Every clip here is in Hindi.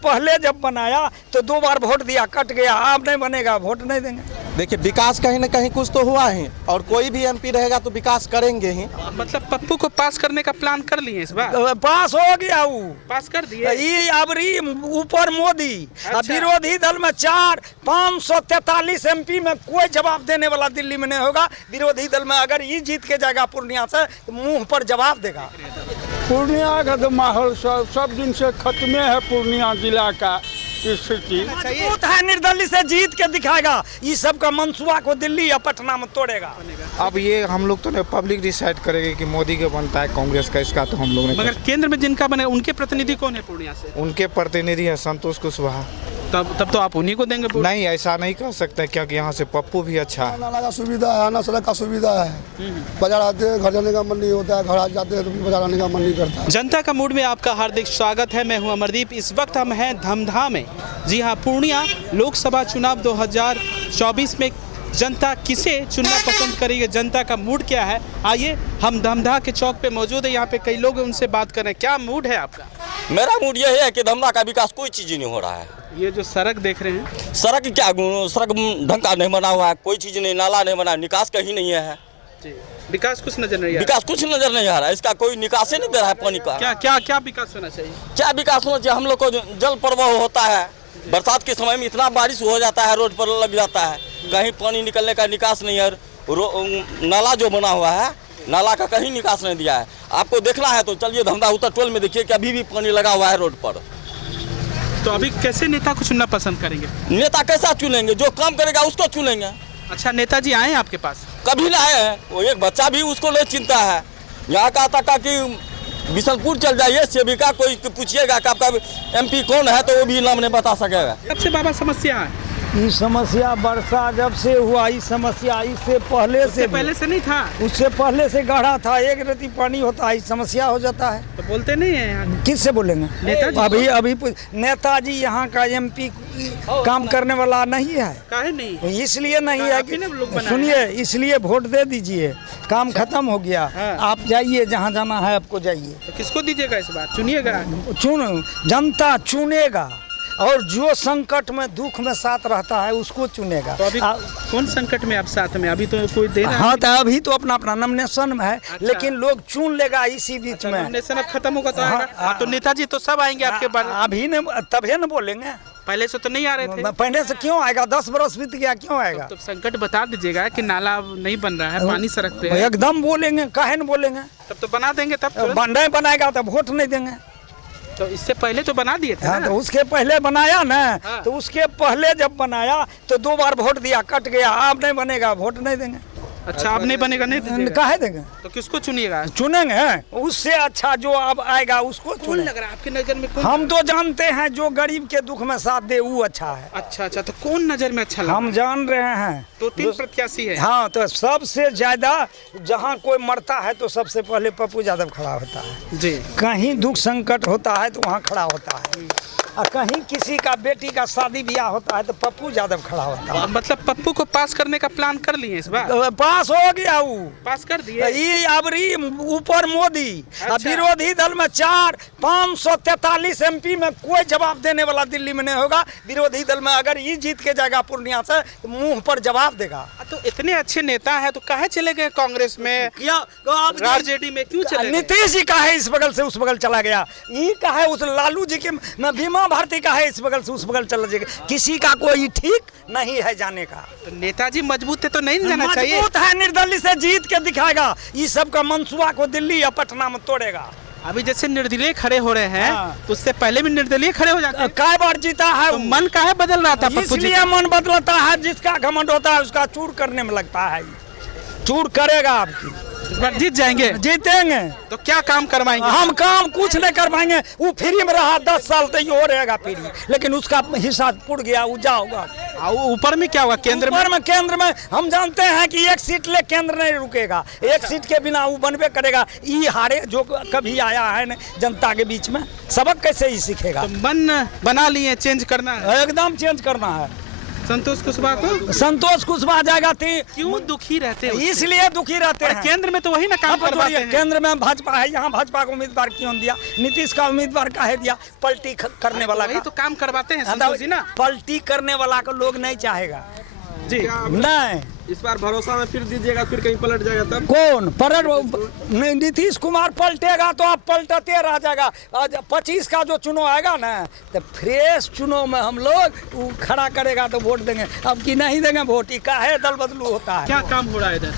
पहले जब बनाया तो 2 बार वोट दिया, कट गया। अब नहीं बनेगा, वोट नहीं देंगे। देखिए विकास कहीं न कहीं कुछ तो हुआ है और कोई भी एमपी रहेगा तो विकास करेंगे ही। मतलब पप्पू को पास करने का प्लान कर लिए इस बार? पास हो गया, वो पास कर दिए। ये अबरी ऊपर मोदी। अच्छा। विरोधी दल में 543 एमपी में कोई जवाब देने वाला दिल्ली में नहीं होगा। विरोधी दल में अगर ये जीत के जाएगा पूर्णिया से तो मुंह पर जवाब देगा। पूर्णिया का तो माहौल सब दिन से खत्मे है। पूर्णिया जिला का स्थिति मजबूत है, निर्दलीय से जीत के दिखाएगा। ये सब का मंसूबा को दिल्ली या पटना में तोड़ेगा। अब ये हम लोग तो पब्लिक डिसाइड करेगी कि मोदी का बनता है कांग्रेस का, इसका तो हम लोग ने। मगर केंद्र में जिनका बने उनके प्रतिनिधि कौन है पूर्णिया से? उनके प्रतिनिधि है संतोष कुशवाहा। तब तो आप उन्हीं को देंगे वोट? नहीं, ऐसा नहीं कह सकते क्योंकि यहाँ से पप्पू भी अच्छा है। नाला का सुविधा है, आना सड़क का सुविधा है। बाजार आते हैं, घर जाने का मन नहीं होता है, घर आ जाते हैं तो भी बाजार आने का मन नहीं करता। जनता का मूड में आपका हार्दिक स्वागत है। मैं हूं अमरदीप। इस वक्त हम हैं धमधा में। जी हां, पूर्णिया लोकसभा चुनाव 2024 में जनता किसे चुनना पसंद करेगी, जनता का मूड क्या है, आइए हम धमधा के चौक पे मौजूद है। यहाँ पे कई लोग हैं, उनसे बात करें। क्या मूड है आपका? मेरा मूड ये है कि धमधा का विकास कोई चीज़ नहीं हो रहा है। ये जो सड़क देख रहे हैं, सड़क क्या, सड़क ढंग का नहीं बना हुआ है, कोई चीज़ नहीं, नाला नहीं बना, निकास कहीं नहीं है। जी, विकास कुछ नजर नहीं आ रहा। विकास कुछ नजर नहीं आ रहा है, इसका कोई निकास ही नहीं दे रहा है पानी का। क्या क्या क्या विकास होना चाहिए? क्या विकास होना चाहिए? हम लोग को जल प्रवाह होता है, बरसात के समय में इतना बारिश हो जाता है, रोड पर लग जाता है, कहीं पानी निकलने का निकास नहीं है। नाला जो बना हुआ है, नाला का कहीं निकास नहीं दिया है। आपको देखना है तो चलिए धमधा उत्तर टोल में देखिए कि अभी भी पानी लगा हुआ है रोड पर। तो अभी कैसे नेता को चुनना पसंद करेंगे? नेता कैसा चुनेंगे? जो काम करेगा उसको चुनेंगे। अच्छा, नेताजी आए हैं आपके पास? कभी ना आए हैं, वो एक बच्चा भी उसको नहीं चिंता है। यहाँ का तक कि बिशनपुर चल जाइए, सेविका कोई पूछिएगा कि आपका एमपी कौन है तो वो भी नाम नहीं बता सकेगा। सबसे बाबा समस्या है ये समस्या वर्षा जब से हुआ, ये समस्या इससे पहले से नहीं था। उससे पहले से गढ़ा था, एक रति पानी होता है, समस्या हो जाता है। तो बोलते नहीं है यहाँ? किससे बोलेंगे? नेताजी। अभी नेताजी यहाँ का एमपी काम करने वाला नहीं है। काहे नहीं? इसलिए नहीं है कि सुनिए, इसलिए वोट दे दीजिए, काम खत्म हो गया। आप जाइए, जहाँ जाना है आपको जाइए। तो किसको दीजिएगा इस बार? चुनिएगा? जनता चुनेगा, और जो संकट में दुख में साथ रहता है उसको चुनेगा। तो अभी कौन संकट में आप साथ में? अभी तो कोई दे रहा है। हाँ, तो अभी तो अपना अपना नॉमिनेशन में है। अच्छा। लेकिन लोग चुन लेगा इसी बीच में। नॉमिनेशन अब खत्म होगा तो आएगा। तो नेताजी तो सब आएंगे आपके बारे में? अभी न तभी न बोलेंगे। पहले से तो नहीं आ रहे थे। पहले से क्यों आएगा? 10 बरस बीत गया, क्यों आएगा? तो संकट बता दीजिएगा कि नाला नहीं बन रहा है, पानी सड़क पे है। एकदम बोलेंगे, काहे न बोलेंगे? तब तो बना देंगे। तब नहीं बनाएगा तो वोट नहीं देंगे। तो इससे पहले तो बना दिए थे। हाँ, तो उसके पहले बनाया ना। हाँ। तो उसके पहले जब बनाया तो 2 बार वोट दिया, कट गया। अब नहीं बनेगा, वोट नहीं देंगे। अच्छा, अब नहीं बनेगा? नहीं काहे देंगे? तो किसको चुनिएगा? चुनेंगे उससे अच्छा जो अब आएगा उसको। कौन लग रहा है आपकी नजर में? हम तो जानते हैं जो गरीब के दुख में साथ दे वो अच्छा है। अच्छा, तो कौन नजर में अच्छा लगा? हम जान रहे हैं। तो 3 प्रत्याशी है। हाँ, तो सबसे ज्यादा जहाँ कोई मरता है तो सबसे पहले पप्पू यादव खड़ा होता है जी। कहीं दुख संकट होता है तो वहाँ खड़ा होता है, और कहीं किसी का बेटी का शादी ब्याह होता है तो पप्पू यादव खड़ा होता है। मतलब पप्पू को पास करने का प्लान कर लिए इस बार? पास हो गया, वो पास कर दिए। ये अबरी ऊपर मोदी। अच्छा। विरोधी दल में 543 एमपी में कोई जवाब देने वाला दिल्ली में नहीं होगा। विरोधी दल में अगर ये जीत के जाएगा पूर्णिया से तो मुंह पर जवाब देगा। तो इतने अच्छे नेता है तो काहे चले गए कांग्रेस में या आरजेडी में? क्यों चले गए? नीतीश जी काहे इस बगल से उस बगल चला गया? ये काहे उस लालू जी के बीमा भारती का है इस बगल से उस बगल चला जाएगा? किसी का कोई ठीक नहीं है जाने का। तो नेताजी मजबूत थे तो नहीं जाना चाहिए? मजबूत है, निर्दलीय से जीत के दिखाएगा। ये सब का मंसूबा को दिल्ली या पटना में तोड़ेगा। अभी जैसे निर्दलीय खड़े हो रहे हैं। हाँ। तो उससे पहले भी निर्दलीय खड़े हो जाते हैं। कई बार जीता है। तो मन काहे बदल रहा था? इसलिए मन बदलता है, जिसका घमंड होता है उसका चूर करने में लगता है। चूर करेगा आपकी। इस बार जीत जाएंगे? जीतेंगे। तो क्या काम करवाएंगे? हम काम कुछ नहीं करवाएंगे। वो फ्री में रहा 10 साल तो ये हो रहेगा फ्री, लेकिन उसका हिस्सा पुड़ गया, वो जाओगा। ऊपर में क्या होगा? केंद्र में हम जानते हैं कि 1 सीट ले केंद्र नहीं रुकेगा। 1 सीट के बिना वो बनबे करेगा। ये हारे जो कभी आया है न जनता के बीच में, सबक कैसे ही सीखेगा? तो मन बना लिए चेंज करना है? एकदम चेंज करना है। संतोष कुशवाहा को संतोष कुशवाहा जाएगा थी। क्यों दुखी रहते हैं उससे? इसलिए दुखी रहते हैं। केंद्र में तो वही ना काम अब करवाते थोड़ी हैं। केंद्र में भाजपा है, यहाँ भाजपा को उम्मीदवार क्यों दिया? नीतीश का उम्मीदवार काहे दिया? पलटी करने वाला वही का तो काम करवाते हैं संतोष जी ना। पलटी करने वाला को लोग नहीं चाहेगा जी नहीं। इस बार भरोसा में फिर दीजिएगा, फिर कहीं पलट जाएगा तब? कौन पलट? नहीं, नीतीश कुमार पलटेगा तो आप पलटते रह जाएगा। आज 25 का जो चुनाव आएगा ना, तो फ्रेश चुनाव में हम लोग वो खड़ा करेगा तो वोट देंगे। अब की नहीं देंगे वोट, काहे दल बदलू होता है। क्या काम हो रहा है इधर?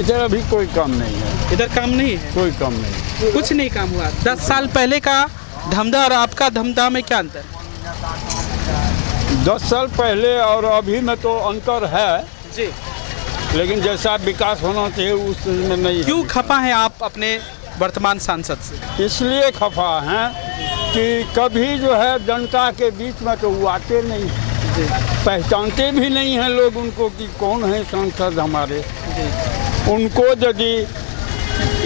इधर अभी कोई काम नहीं है, इधर काम नहीं है, कोई काम नहीं। कुछ नहीं काम हुआ। 10 साल पहले का धमधा और आपका धमधा में क्या अंतर? 10 साल पहले और अभी में तो अंतर है जी, लेकिन जैसा विकास होना चाहिए उसमें नहीं है। क्यों खफा हैं आप अपने वर्तमान सांसद से? इसलिए खफा हैं कि कभी जो है जनता के बीच में तो वो आते नहीं, पहचानते भी नहीं हैं लोग उनको कि कौन है सांसद हमारे। उनको यदि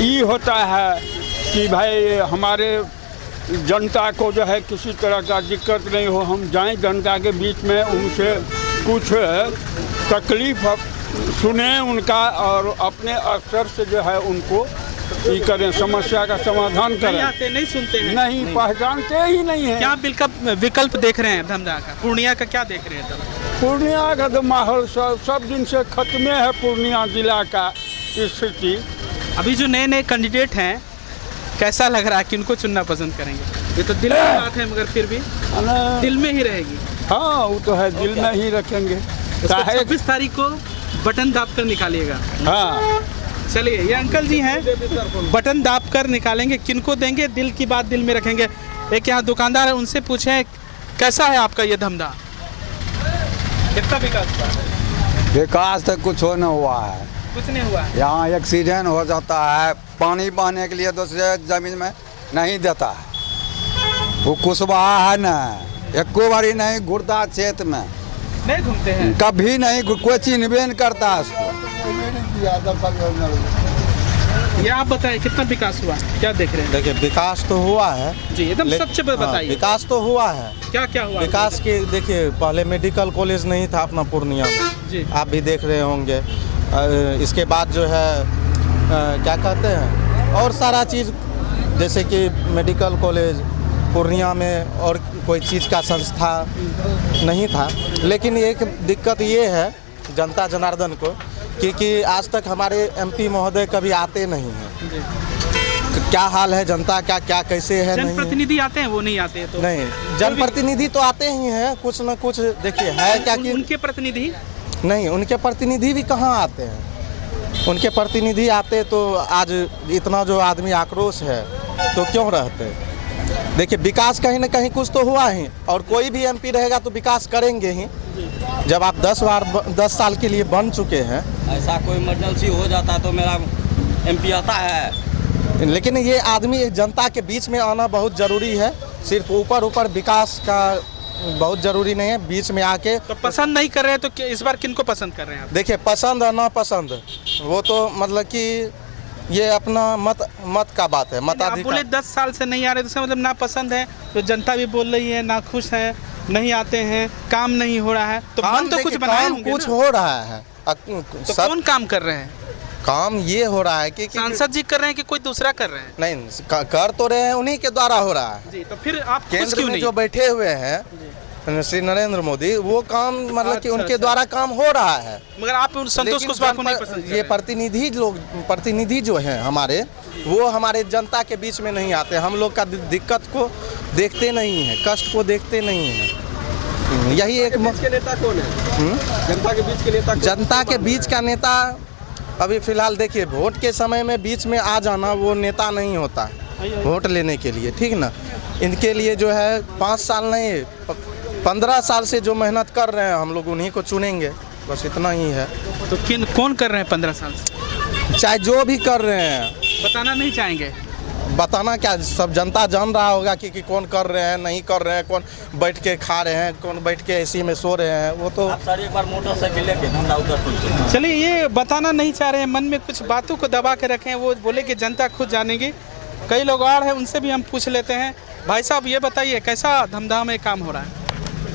ये होता है कि भाई हमारे जनता को जो है किसी तरह का दिक्कत नहीं हो, हम जाएं जनता के बीच में, उनसे कुछ तकलीफ सुने उनका और अपने अफसर से जो है उनको ये करें, समस्या का समाधान नहीं करें। आते, नहीं सुनते हैं, नहीं पहचानते ही नहीं है। क्या विकल्प देख रहे हैं धमधा का? पूर्णिया का क्या देख रहे हैं तब? पूर्णिया का तो माहौल सब दिन से खत्मे है। पूर्णिया जिला का स्थिति अभी जो नए नए कैंडिडेट हैं, कैसा लग रहा है? किनको चुनना पसंद करेंगे? ये तो दिल की बात है, मगर फिर भी दिल में ही रहेगी। हाँ वो तो है, दिल में ही रखेंगे। 26 तारीख को बटन दाब कर निकालिएगा। हाँ चलिए, ये अंकल जी हैं, बटन दाब कर निकालेंगे। किनको देंगे? दिल की बात दिल में रखेंगे। एक यहाँ दुकानदार है, उनसे पूछें कैसा है आपका ये धमधा? कितना विकास हुआ? विकास तो कुछ हो न हुआ है, कुछ नहीं हुआ। यहाँ एक्सीडेंट हो जाता है, पानी बहने के लिए दूसरे जमीन में नहीं देता है। वो कुशवाहा है ना, एको बारी नहीं घूरता क्षेत्र में, नहीं घूमते हैं कभी नहीं, कोई चिन्हबे नहीं करता है उसको। ये आप बताएं कितना विकास हुआ, क्या देख रहे हैं? देखिए विकास तो हुआ है जी, एकदम सच बताइए। विकास तो हुआ है। क्या क्या हुआ विकास के देखिए, पहले मेडिकल कॉलेज नहीं था अपना पूर्णिया में जी, आप भी देख रहे होंगे। इसके बाद जो है क्या कहते हैं, और सारा चीज़ जैसे कि मेडिकल कॉलेज पूर्णिया में और कोई चीज़ का संस्था नहीं था। लेकिन एक दिक्कत ये है जनता जनार्दन को कि आज तक हमारे एमपी महोदय कभी आते नहीं हैं। क्या हाल है जनता का, क्या कैसे है? जनप्रतिनिधि आते हैं, वो नहीं आते हैं तो नहीं, जनप्रतिनिधि तो आते ही हैं, कुछ न कुछ देखिए है क्या कि उनके प्रतिनिधि नहीं, उनके प्रतिनिधि भी कहाँ आते हैं। उनके प्रतिनिधि आते तो आज इतना जो आदमी आक्रोश है तो क्यों रहते। देखिए विकास कहीं ना कहीं कुछ तो हुआ ही, और कोई भी एमपी रहेगा तो विकास करेंगे ही। जब आप 10 साल के लिए बन चुके हैं, ऐसा कोई इमरजेंसी हो जाता है तो मेरा एमपी आता है। लेकिन ये आदमी जनता के बीच में आना बहुत ज़रूरी है। सिर्फ ऊपर विकास का बहुत ज़रूरी नहीं है, बीच में आके। तो पसंद नहीं कर रहे हैं तो इस बार किनको पसंद कर रहे हैं आप? देखिए पसंद और नापसंद वो तो मतलब कि ये अपना मत का बात है, आप मताधिकार। बोले 10 साल से नहीं आ रहे, तो इसका मतलब नापसंद है। तो जनता भी बोल रही है ना, खुश है, नहीं आते हैं, काम नहीं हो रहा है, तो मन तो कुछ बनाए होंगे कुछ ना? हो रहा है। तो कौन काम कर रहे हैं? काम ये हो रहा है कि सांसद जी कर रहे हैं कि कोई दूसरा कर रहे हैं? नहीं, कर तो रहे हैं, उन्हीं के द्वारा हो रहा है। जी, तो फिर आप खुश केंद्र क्यों में नहीं? जो बैठे हुए हैं श्री नरेंद्र मोदी, वो काम मतलब कि उनके द्वारा काम हो रहा है। मगर आप संतोष कुशवाहा को नहीं पसंद कर ये रहे? प्रतिनिधि जो हैं हमारे, वो हमारे जनता के बीच में नहीं आते। हम लोग का दिक्कत को देखते नहीं हैं, कष्ट को देखते नहीं हैं। यही एक के नेता कौन है? जनता के बीच के नेता? जनता के बीच का नेता अभी फिलहाल देखिए, वोट के समय में बीच में आ जाना वो नेता नहीं होता है वोट लेने के लिए, ठीक ना। इनके लिए जो है 5 साल नहीं 15 साल से जो मेहनत कर रहे हैं, हम लोग उन्हीं को चुनेंगे, बस इतना ही है। तो कौन कर रहे हैं 15 साल से? चाहे जो भी कर रहे हैं, बताना नहीं चाहेंगे? बताना क्या, सब जनता जान रहा होगा कि कौन कर रहे हैं, नहीं कर रहे हैं, कौन बैठ के खा रहे हैं, कौन बैठ के एसी में सो रहे हैं। वो तो आप सारी एक बार मोटरसाइकिल लेके धंधा उधर। चलिए, ये बताना नहीं चाह रहे हैं, मन में कुछ बातों को दबा के रखे हैं। वो बोले कि जनता खुद जानेगी। कई लोग और हैं, उनसे भी हम पूछ लेते हैं। भाई साहब ये बताइए, कैसा धमधा में काम हो रहा है?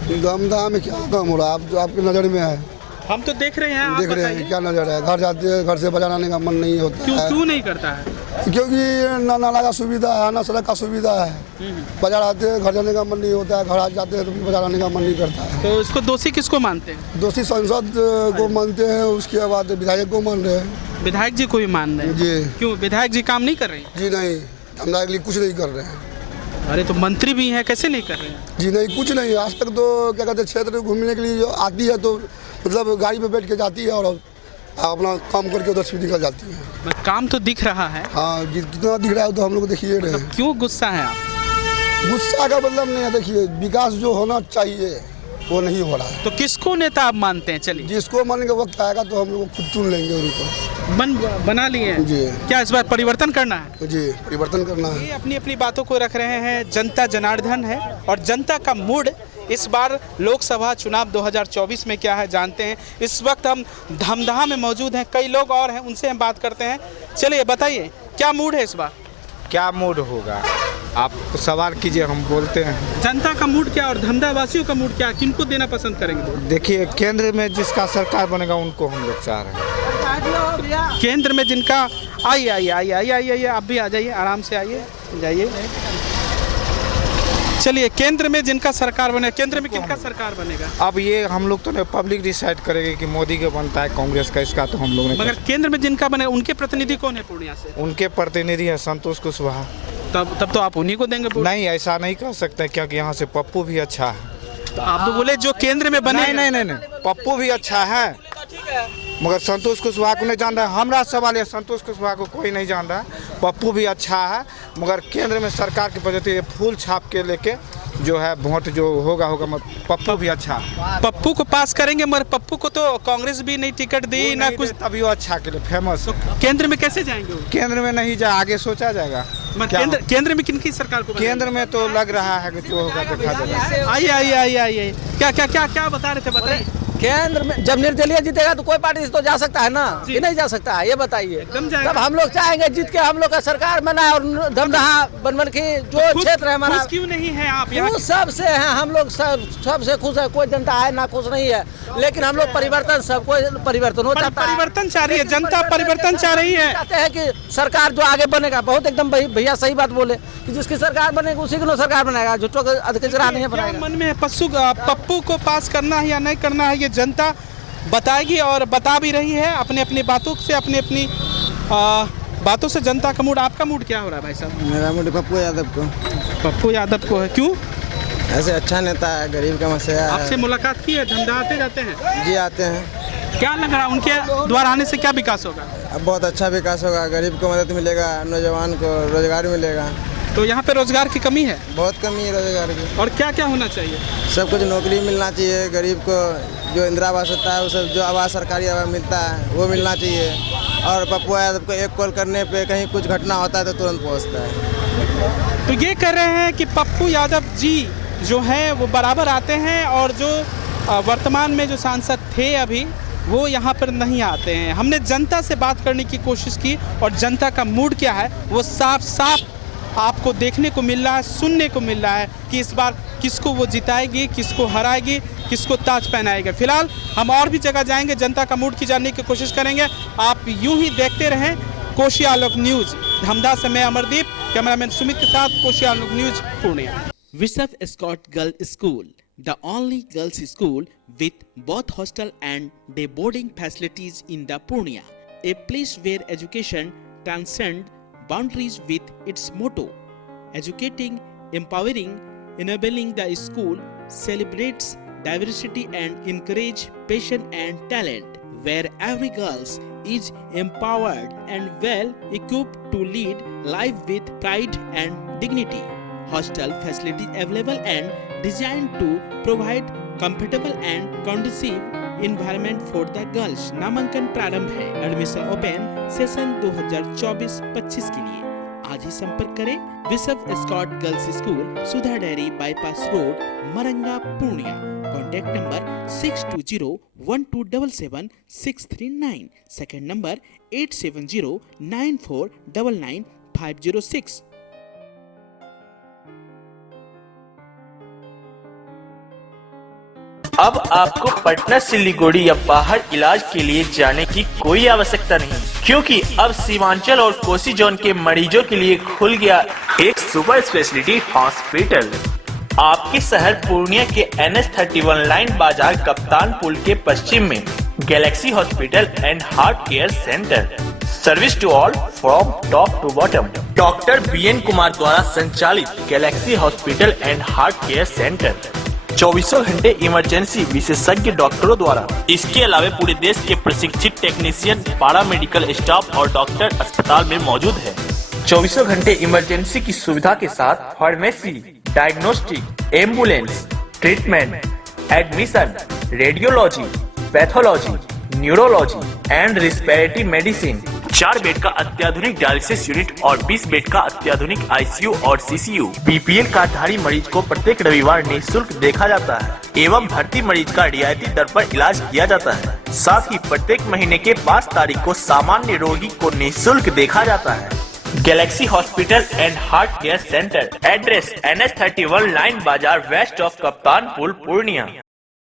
दमदमा में क्या काम हो रहा है? आप जो आपकी नज़र में है, हम तो देख रहे हैं, आप देख रहे हैं बताइए। क्या नज़र है? घर जाते हैं, घर से बाजार आने का मन नहीं होता है, क्यों नहीं करता है? क्योंकि ना नाला का सुविधा है, ना सड़क का सुविधा है। बाजार आते हैं, घर जाने का मन नहीं होता है, घर आ जाते हैं तो भी बाजार आने का मन नहीं करता है। तो इसको दोषी किसको मानते हैं? दोषी सांसद को मानते हैं, उसके बाद विधायक को मान रहे हैं। विधायक जी को भी मान रहे हैं? जी क्यों विधायक जी काम नहीं कर रहे हैं? जी नहीं, धंधा के लिए कुछ नहीं कर रहे हैं। अरे तो मंत्री भी हैं, कैसे नहीं कर रहे हैं? जी नहीं, कुछ नहीं। आज तक तो क्या कहते हैं, क्षेत्र में घूमने के लिए जो आती है तो मतलब गाड़ी पे बैठ के जाती है और अपना काम करके उधर से निकल जाती है। काम तो दिख रहा है। हाँ, कितना दिख रहा है तो हम लोग देखिए रहे हैं। क्यों गुस्सा है आप? गुस्सा का मतलब नहीं है, देखिए विकास जो होना चाहिए वो नहीं हो रहा है। तो किसको नेता आप मानते हैं? चलिए, जिसको मन का वक्त आएगा तो हम लोग खुद चुन लेंगे उनको। बना लिए हैं? जी क्या इस बार परिवर्तन करना है? जी, परिवर्तन करना है। ये अपनी अपनी बातों को रख रहे हैं। जनता जनार्दन है और जनता का मूड इस बार लोकसभा चुनाव 2024 में क्या है जानते हैं। इस वक्त हम धमदहा में मौजूद हैं, कई लोग और हैं, उनसे हम बात करते हैं। चलिए बताइए, क्या मूड है इस बार? क्या मूड होगा, आप सवाल कीजिए, हम बोलते हैं। जनता का मूड क्या और धमदहा वासियों का मूड क्या, किनको देना पसंद करेंगे? देखिए, केंद्र में जिसका सरकार बनेगा उनको हम लोग चाह रहे हैं। केंद्र में जिनका, आइए आइए आइए आइए आइए, आप भी आ जाइए, आराम से आइए, जाइए। चलिए, केंद्र में जिनका सरकार बने, केंद्र में किनका सरकार बनेगा? अब ये हम लोग तो नहीं, पब्लिक डिसाइड करेगी कि मोदी का बनता है कांग्रेस का, इसका तो हम लोग नहीं। मगर केंद्र में जिनका बने, उनके प्रतिनिधि कौन है पूर्णिया से? उनके प्रतिनिधि है संतोष कुशवाहा। तब तो आप उन्हीं को देंगे वोट। नहीं, ऐसा नहीं कह सकते क्योंकि यहाँ से पप्पू भी अच्छा है। तो आप तो बोले जो केंद्र में बने। नहीं, पप्पू भी अच्छा है मगर संतोष कुशवाहा को नहीं जान रहा है। हमारा सवाल है, संतोष कुशवाहा को कोई नहीं जान रहा है। पप्पू भी अच्छा है मगर केंद्र में सरकार की पद्धति फूल छाप के लेके जो है वोट जो होगा पप्पू भी अच्छा है। पप्पू को पास करेंगे मगर पप्पू को तो कांग्रेस भी नहीं टिकट दी ना कुछ, तभी वो अच्छा के लिए फेमस। तो केंद्र में कैसे जाएंगे? केंद्र में नहीं जाए, आगे सोचा जाएगा। केंद्र में किनकी सरकार को? केंद्र में तो लग रहा है कि जो होगा देखा जाएगा। आइए आइए आइए आइए, क्या बता रहे थे, बताइए। केंद्र में जब निर्दलीय जीतेगा तो कोई पार्टी से तो जा सकता है ना, कि नहीं जा सकता है? ये बताइए। तब हम लोग चाहेंगे जीत के हम लोग का सरकार बनाए और धमदहा बनमन की जो क्षेत्र है हमारा। क्यों नहीं है आप? खुश सबसे हैं हम लोग, सबसे खुश है। कोई जनता है ना खुश नहीं है, लेकिन हम लोग परिवर्तन, सब कोई परिवर्तन हो चाहता है। परिवर्तन चाह रही है जनता, परिवर्तन चाह रही है। चाहते हैं कि सरकार जो आगे बनेगा, बहुत एकदम भैया सही बात बोले कि जिसकी सरकार बनेगी उसी की सरकार बनाएगा, झूठों का अधिकचरा नहीं बनाएगा। मन में पप्पू को पास करना है या नहीं करना है, ये जनता बताएगी और बता भी रही है अपने अपनी बातों से, अपनी अपनी बातों से जनता का मूड। आपका मूड क्या हो रहा है भाई साहब? मेरा मूड पप्पू यादव को। पप्पू यादव को है? क्यों? ऐसे अच्छा नेता है, गरीब का मसला है। आपसे मुलाकात की है? धंधा आते जाते हैं? जी आते हैं। क्या लग रहा है उनके द्वारा आने से क्या विकास होगा? अब बहुत अच्छा विकास होगा, गरीब को मदद मिलेगा, नौजवान को रोजगार मिलेगा। तो यहाँ पे रोजगार की कमी है? बहुत कमी है रोजगार की। और क्या क्या होना चाहिए? सब कुछ नौकरी मिलना चाहिए, गरीब को जो इंदिरा आवास होता है वो सब, जो आवास सरकारी आवास मिलता है वो मिलना चाहिए। और पप्पू यादव को एक कॉल करने पे कहीं कुछ घटना होता है तो तुरंत पहुँचता है। तो ये कह रहे हैं कि पप्पू यादव जी जो है वो बराबर आते हैं और जो वर्तमान में जो सांसद थे अभी वो यहाँ पर नहीं आते हैं। हमने जनता से बात करने की कोशिश की और जनता का मूड क्या है वो साफ साफ आपको देखने को मिल रहा है, सुनने को मिल रहा है कि इस बार किसको वो जिताएगी, किसको हराएगी, किसको ताज पहनाएगा। फिलहाल हम और भी जगह जाएंगे, जनता का मूड की जानने की कोशिश करेंगे। आप यूं ही देखते रहें कोशी आलोक न्यूज़। धमदहा से मैं अमरदीप, कैमरामैन सुमित के साथ, Koshi Alok news, Purnia. Vishal Scott Girls School, the only girls school with both hostel and day boarding facilities in the Purnia, a place where education transcends boundaries with its motto, educating, empowering, enabling. The school celebrates diversity and encourages passion and talent, where every girl is empowered and well equipped to lead life with pride and dignity. Hostel facilities available and designed to provide comfortable and conducive environment for the girls. नामांकन प्रारंभ है। एडमिशन ओपन सेशन 2024-25 के लिए आज ही संपर्क करें। Vishal Scott girls school, Sudha dairy bypass road, Maranga, Purnia. Contact number 6201277639। Second number 8709499506। अब आपको पटना, सिलीगुड़ी या बाहर इलाज के लिए जाने की कोई आवश्यकता नहीं, क्योंकि अब सीमांचल और कोसी जोन के मरीजों के लिए खुल गया एक सुपर स्पेशलिटी हॉस्पिटल। आपके शहर पूर्णिया के NH31 लाइन बाजार कप्तान पुल के पश्चिम में Galaxy Hospital and Heart Care Centre. Service to all from top to bottom. Doctor BN Kumar द्वारा संचालित Galaxy Hospital and Heart Care Centre 24 घंटे इमरजेंसी विशेषज्ञ डॉक्टरों द्वारा। इसके अलावा पूरे देश के प्रशिक्षित टेक्नीशियन, पैरा मेडिकल स्टाफ और डॉक्टर अस्पताल में मौजूद है। 24 घंटे इमरजेंसी की सुविधा के साथ pharmacy, diagnostic, ambulance, treatment, admission, radiology, pathology, neurology and respiratory medicine. 4 bed का अत्याधुनिक डायलिसिस यूनिट और 20 बेड का अत्याधुनिक ICU और CCU। BPL कार्डधारी मरीज को प्रत्येक रविवार निःशुल्क देखा जाता है एवं भर्ती मरीज का रियायती दर पर इलाज किया जाता है। साथ ही प्रत्येक महीने के 5 तारीख को सामान्य रोगी को निःशुल्क देखा जाता है। Galaxy Hospital and Heart Care centre, address NH31 line बाजार वेस्ट ऑफ कप्तान पुल, पूर्णिया।